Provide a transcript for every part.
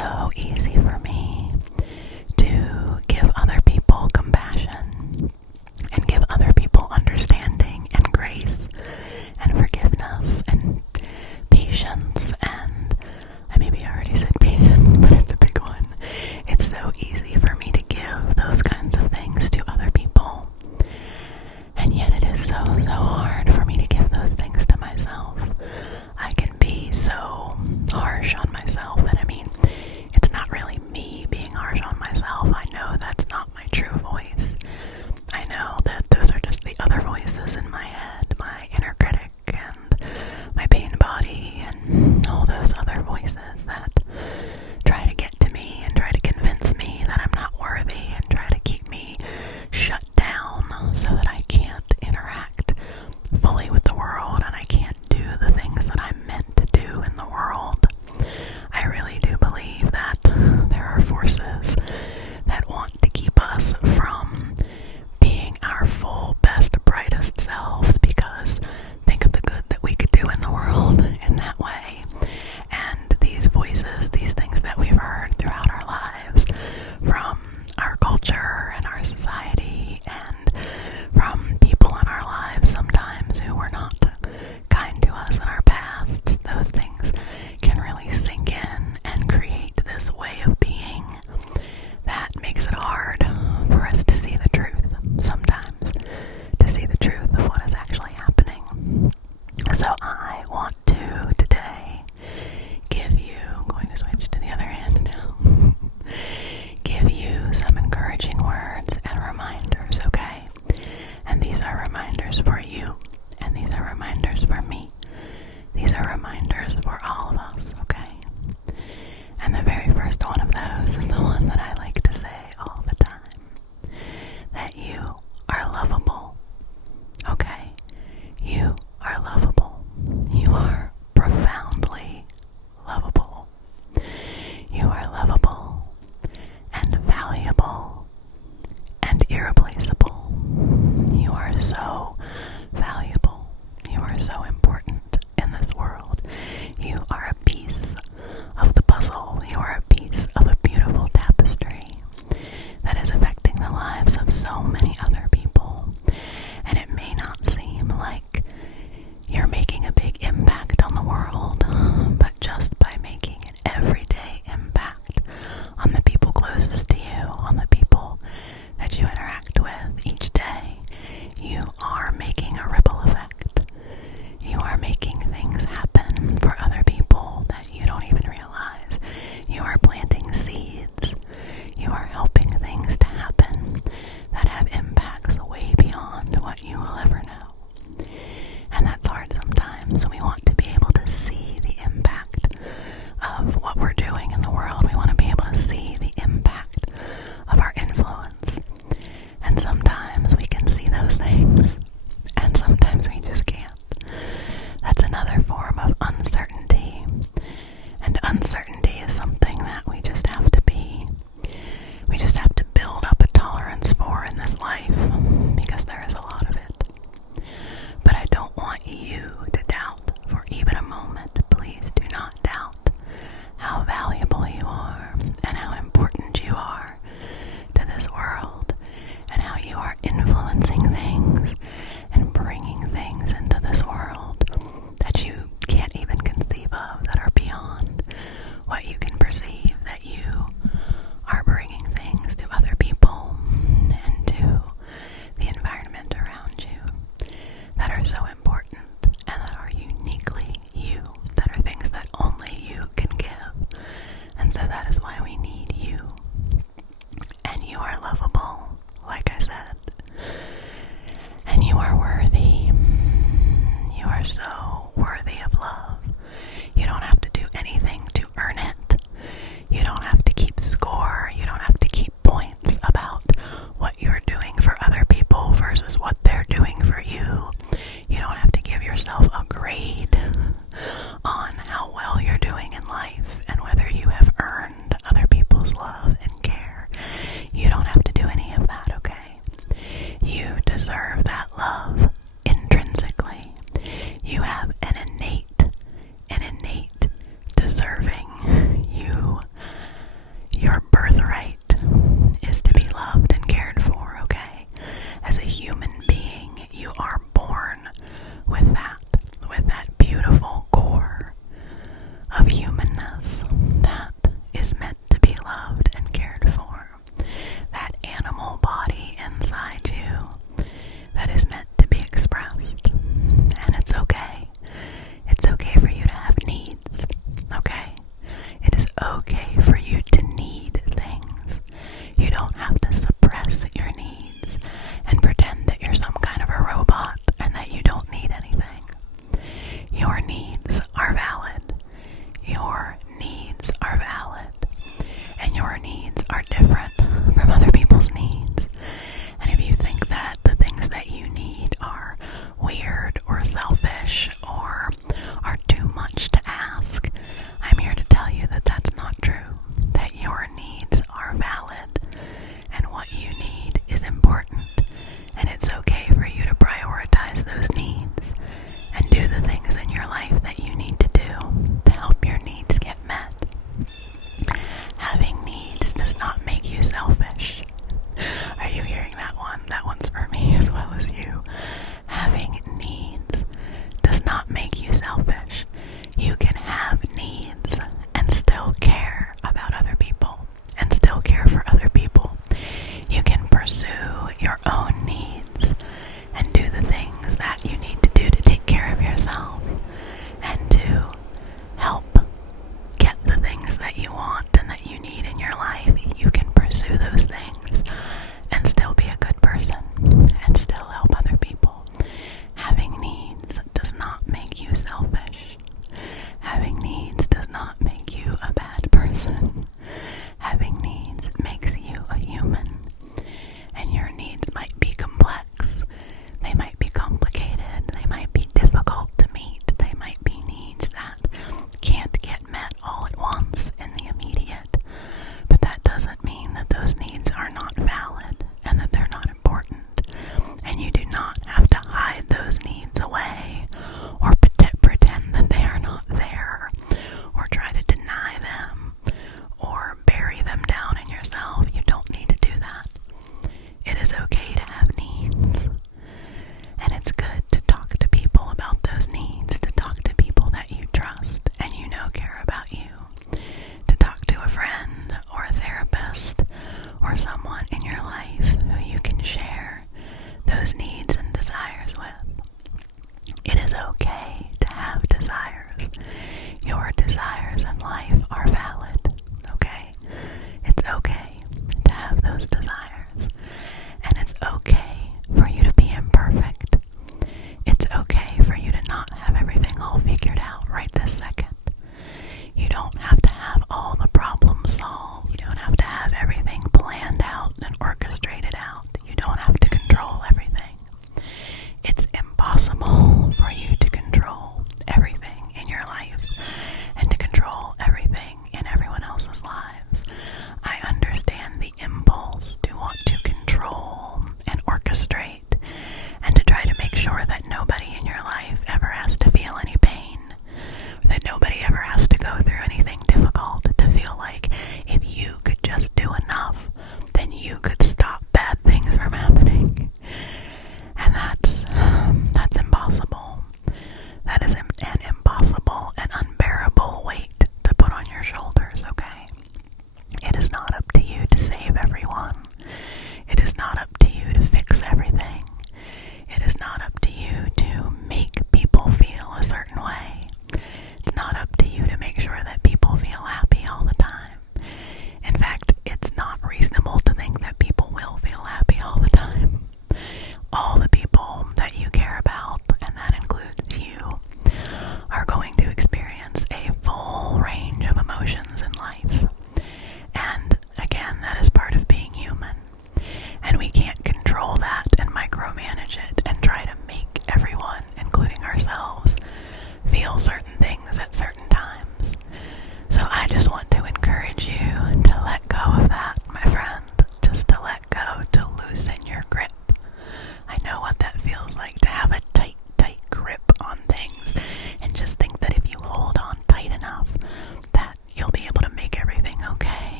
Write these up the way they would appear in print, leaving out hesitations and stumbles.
so easy for me to give other people compassion and give other people understanding and grace and forgiveness and patience, and I maybe already said patience, but it's a big one. It's so easy for me to give those kinds of things to other people, and yet it is so hard for me to give those things to myself. I can be so harsh on myself, and I mean, it's not really me being harsh on myself. I know that's not my true voice. I know that those are just the other voices in my head, my inner critic and my pain body and all those other voices that try to get to me and try to convince me that I'm not worthy and try to keep me shut down so that I can't interact fully with the world and I can't do the things that I'm meant to do in the world. I really do believe that there are forces that want to keep us from being our full, best, brightest selves, because think of the good that we could do in the world in that way. And these voices, these things that we've heard throughout our lives from our culture and our society and from people in our lives sometimes who were not kind to us in our pasts, those things can really sink in and create this way of being that makes it hard for us to see the truth sometimes, to see the truth of what is actually happening. So I want to today give you, I'm going to switch to the other hand now, give you some encouraging words and reminders, okay? And these are reminders for you, and these are reminders for me. These are reminders for all of us, okay? And the very first one of those is the one that I like to say all the time. That you are lovable, okay? You are lovable. You are profoundly lovable. You are lovable and valuable and irreplaceable. You are so valuable. You are so important in this world. You are a piece of the puzzle. You are a piece of a beautiful tapestry.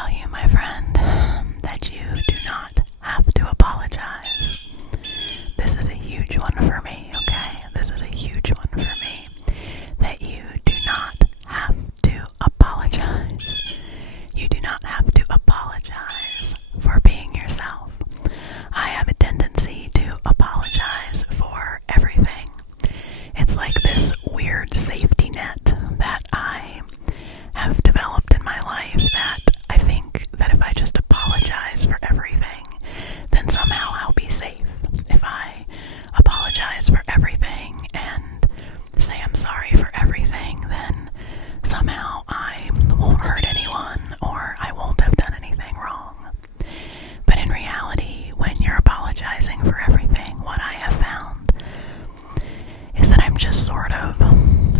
tell you, my friend, that you do not have to apologize. This is a huge one for me, okay? This is a huge one for me. That you do not have to apologize. You do not have to apologize for being yourself. I have a tendency to apologize for everything. It's like this weird safety net that I have developed in my life that I think that if I just apologize for everything, then somehow I'll be safe. If I apologize for everything and say I'm sorry for everything, then somehow I won't hurt anyone or I won't have done anything wrong. But in reality, when you're apologizing for everything, what I have found is that I'm just sort of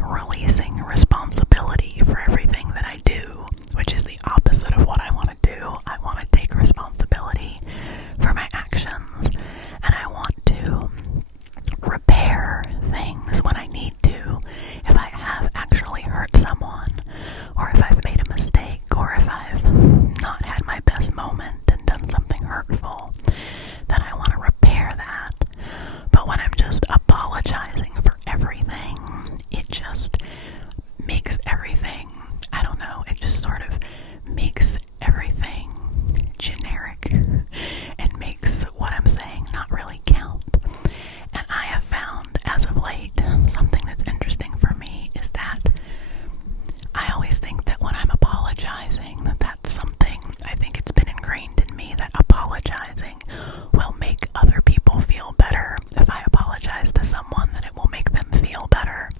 releasing responsibility for everything that I do, which is the opposite of what I want to do. I want to take responsibility for my actions, and I want to repair things when I need to. If I have actually hurt someone, or if I've made a mistake, or if I've not had my best moment and done something hurtful, then I want to repair that. But when I'm just apologizing for everything, it just makes everything, I don't know, it just sort of makes everything generic and makes what I'm saying not really count. And I have found, as of late, something that's interesting for me is that I always think that when I'm apologizing, that's something, I think it's been ingrained in me that apologizing will make other people feel better. If I apologize to someone, then it will make them feel better.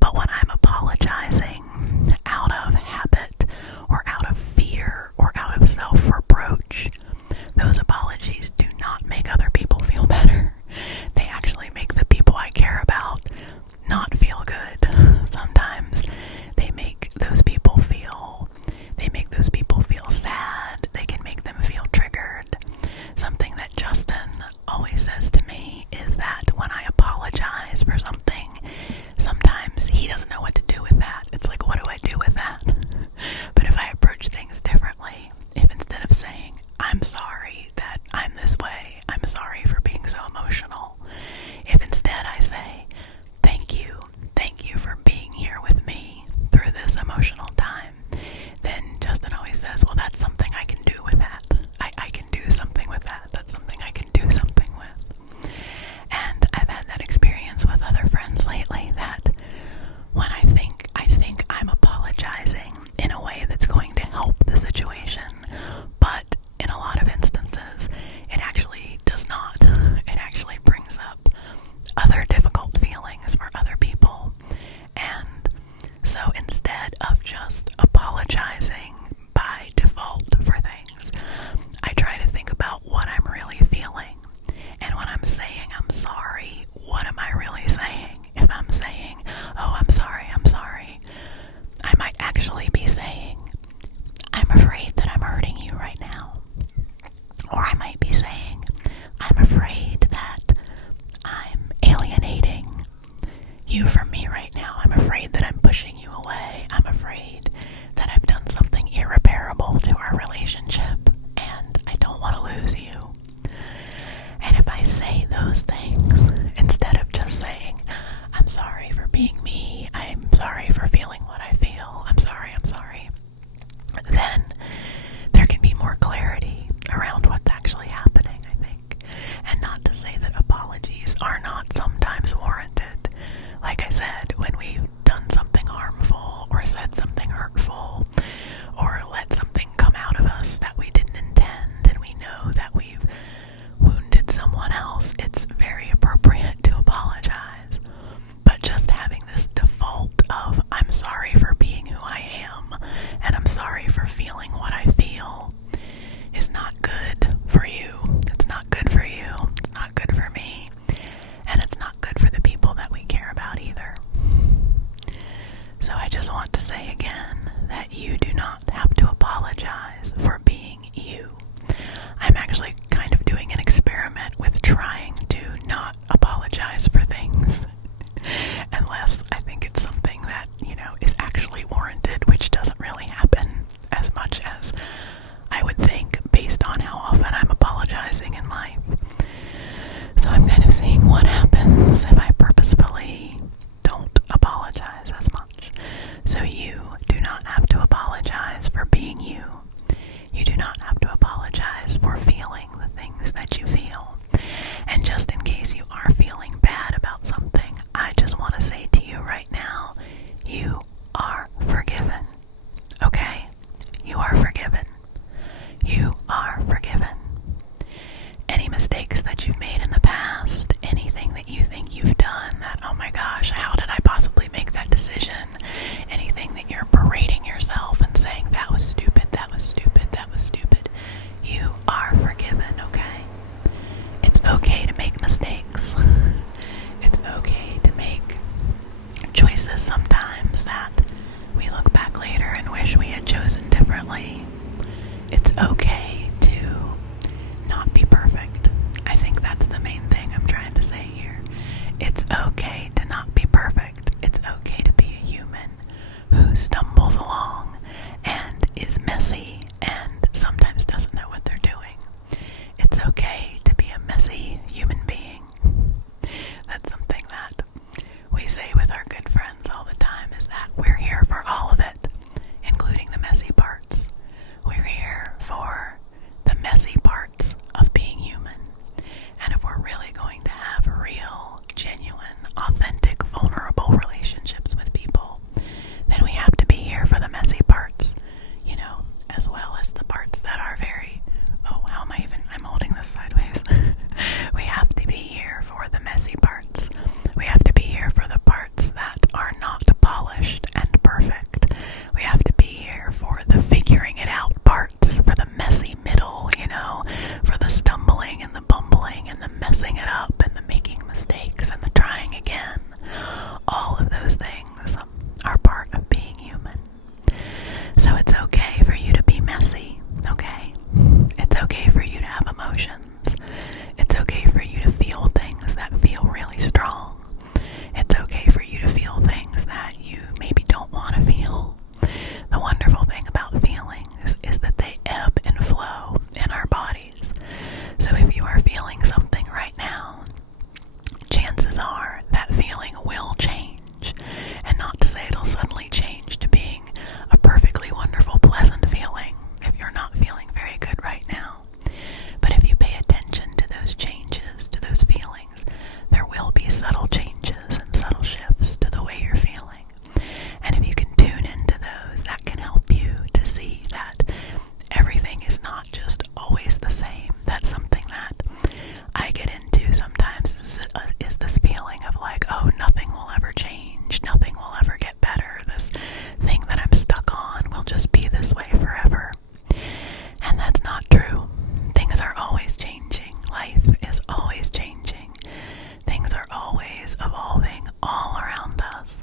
But when I'm apologizing out of habit or out of fear or out of self-reproach, those apologies do not make other people feel better. They actually make the people I care about not feel good. Sometimes they make those people feel sad. They can make them feel triggered. Something that Justin always says to me is that when I apologize for something, sometimes he doesn't know what to do with that. It's like, what do I do with that? But if I approach things differently, if instead of saying, I'm sorry that I'm this way, I'm sorry for being so emotional, if instead I say, thank you for being here with me through this emotional time, then Justin always says, well, that's something I can do with that. I can do something with that. That's something I can do something with. And I've had that experience with other friends lately that when I think I'm apologizing in a way that's going to help the situation, but in a lot of instances, it actually does not. It actually brings up other difficult feelings for other people. And so instead of just apologizing by default for things, I try to think about what I'm really feeling. And when I'm saying I'm sorry, what am I really saying? If I'm saying, oh, I'm sorry, I might actually be saying, I'm afraid that I'm hurting you right now. Or I might be saying, I'm afraid that I'm alienating you from me right now. I'm afraid that I'm pushing you away. I'm afraid that I've done something irreparable to our relationship and I don't want to lose you. And if I say those things, instead of just saying, I'm sorry for being me, I'm sorry for feeling what I feel, I'm sorry, then okay to not be perfect. I think that's the main thing I'm trying to say here. It's okay to not be perfect. It's okay to be a human who stumbles along and is messy and sometimes doesn't know what they're doing. It's okay to be a messy human being. That's something that we say with our good friends all the time, is that we're here for all of it, including the messy parts. We're here for the messy parts of being human. And if we're really going to have real, genuine, authentic, vulnerable relationships with people, then we have to be here for the messy parts, as well as the parts that are very, I'm holding this sideways. We have to be here for the messy parts. We have to be here for the parts that are not polished and perfect. We have to be here for the figuring it out parts, for the messy middle, for the stumbling and the bumbling and the messing it up and the making mistakes and the trying again. All of those things are part of being human. So it's okay for you to be messy, okay? It's okay for you to have emotions. It's okay for you to feel things that feel really strong. It's okay for you to feel things that you maybe don't want to feel. The wonderful thing about feelings is that they ebb and flow in our bodies. So if you are feeling something right now, chances are that feeling will change. And not to say it'll suddenly change to being a perfectly wonderful, pleasant feeling if you're not feeling very good right now. But if you pay attention to those changes, to those feelings, there will be subtle changes and subtle shifts to the way you're feeling. And if you can tune into those, that can help you to see that everything is not just always the same. That's something that I get into sometimes, is this feeling of like, oh, nothing will ever change, nothing will ever get better, this thing that I'm stuck on will just be this way forever. And that's not true. Things are always changing. Life is always changing. Things are always evolving all around us.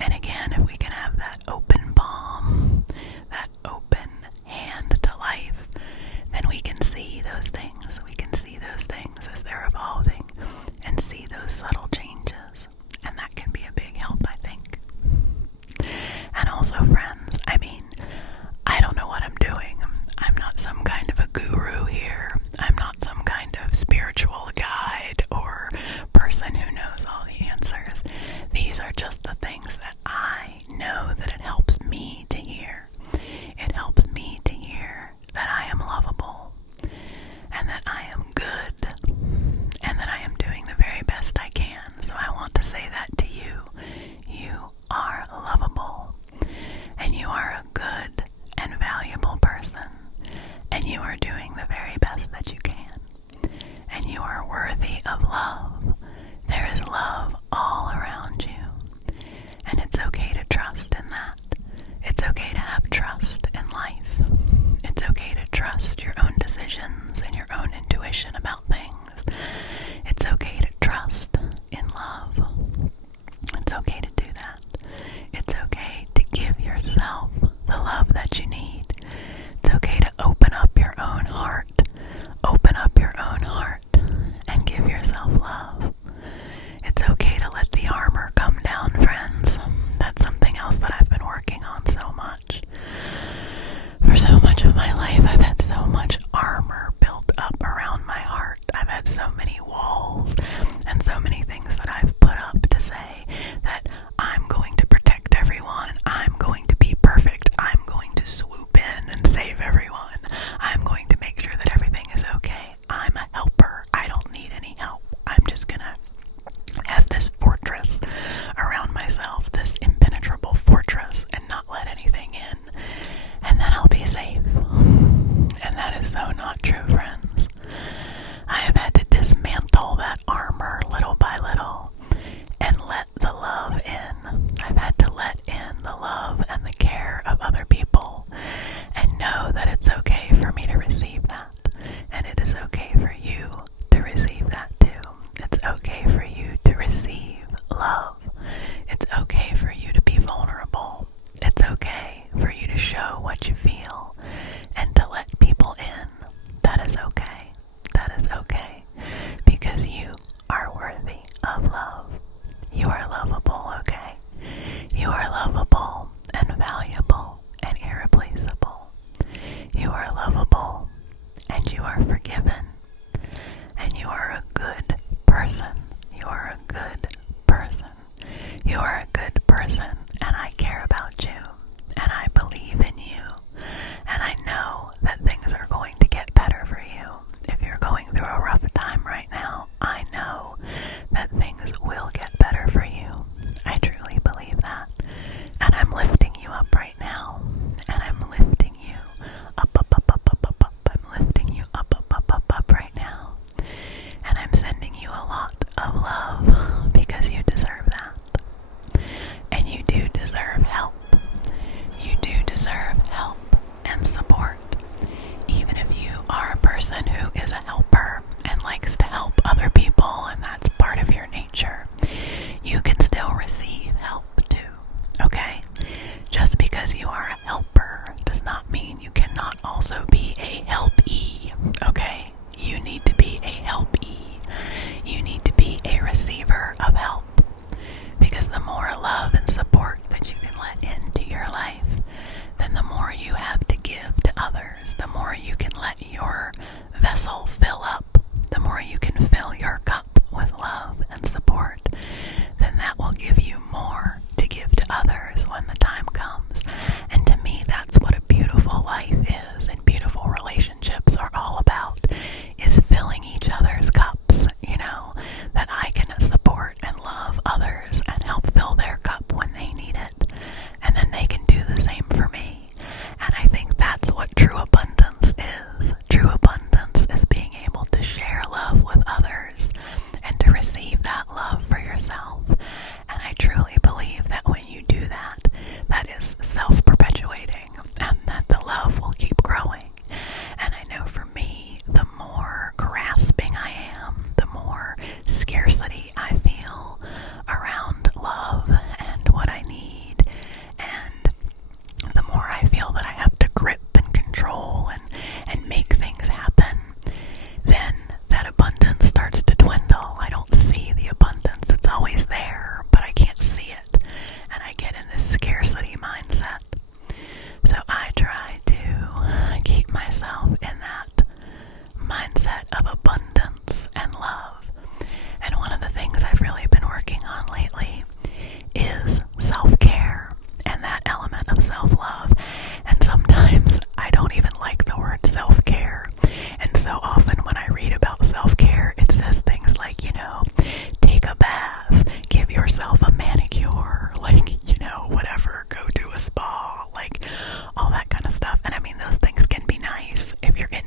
And again, if we can have that open palm, that open hand to life, then we can see those things. We can see those things as they're evolving and see those subtle changes. And that can be a big help, I think. And also, friends, I don't know what I'm doing. I'm not some kind of a guru here. I'm not some kind of spiritual guide or person who knows all the answers. These are just the things that I know that it helps me to hear. It helps me to hear that I am lovable and that I am good and that I am doing the very best I can. So I want to say that to you. You are lovable and you are a good and valuable person, and you are doing the very best that you can, and you are worthy of love. There is love all around you, and it's okay to trust in that. It's okay to have trust in life. It's okay to trust your own decisions and your own intuition about things. It's okay to trust in love. It's okay to do that. It's okay to give yourself the love that you need. It's okay to open up your own heart. Open up your own heart and give yourself love. It's okay are forgiven, and you are a good person. You are a good person. You are a good person, and I care about you, and I believe in you, and I know that things are going to get better for you. If you're going through a rough time right now, I know that things will get better for you. I truly believe that. And I'm lifting you up right now. And I'm lifting you up, up, up, up, up, up, up. I'm lifting you up, up, up, up, up right now. And I'm sending you a lot of love because you deserve that. And you do deserve help. You do deserve help and support. Even if you are a person who is a helper and likes to help other people, and that's part of your nature, you can still receive help too, okay? Just because you are a helper does not mean you cannot also be a helpee, okay? You need to be a helpee. You need to be a receiver of help, because the more love and support that you can let into your life, then the more you have to give to others, the more you can let your vessel fill up, the more you can fill your cup with love and support, then that will give you more to give to others when the time comes. And to me, that's what a beautiful life is, and beautiful relationships are all about, is filling each other's cups, you know, that I can support and love others and help fill their cup when they need it, and then they can do the same for me. And I think that's what true abundance is. True abundance is being able to share love with others and to receive that love for yourself. And I truly believe that when you do that, that is self-perpetuating, and that the love will keep growing. And I know for me, the more grasping I am, the more scarcity I feel around love and what I need, and the more I feel that I have to grip and control and make things happen, then that abundance starts to dwindle. I don't see the abundance. It's always there, but I can't see it. And I get in this scarcity mindset. So I try to keep myself in that mindset of abundance and love. And one of the things I've really been working on lately is self-care and that element of self-love. And sometimes I don't even like the word self-care. And so often when I read about self-care, it says things like, you know, take a bath, give yourself a manicure, like, you know, whatever, go to a spa, like all that kind of stuff. And I mean, those things can be nice if you're in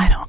I don't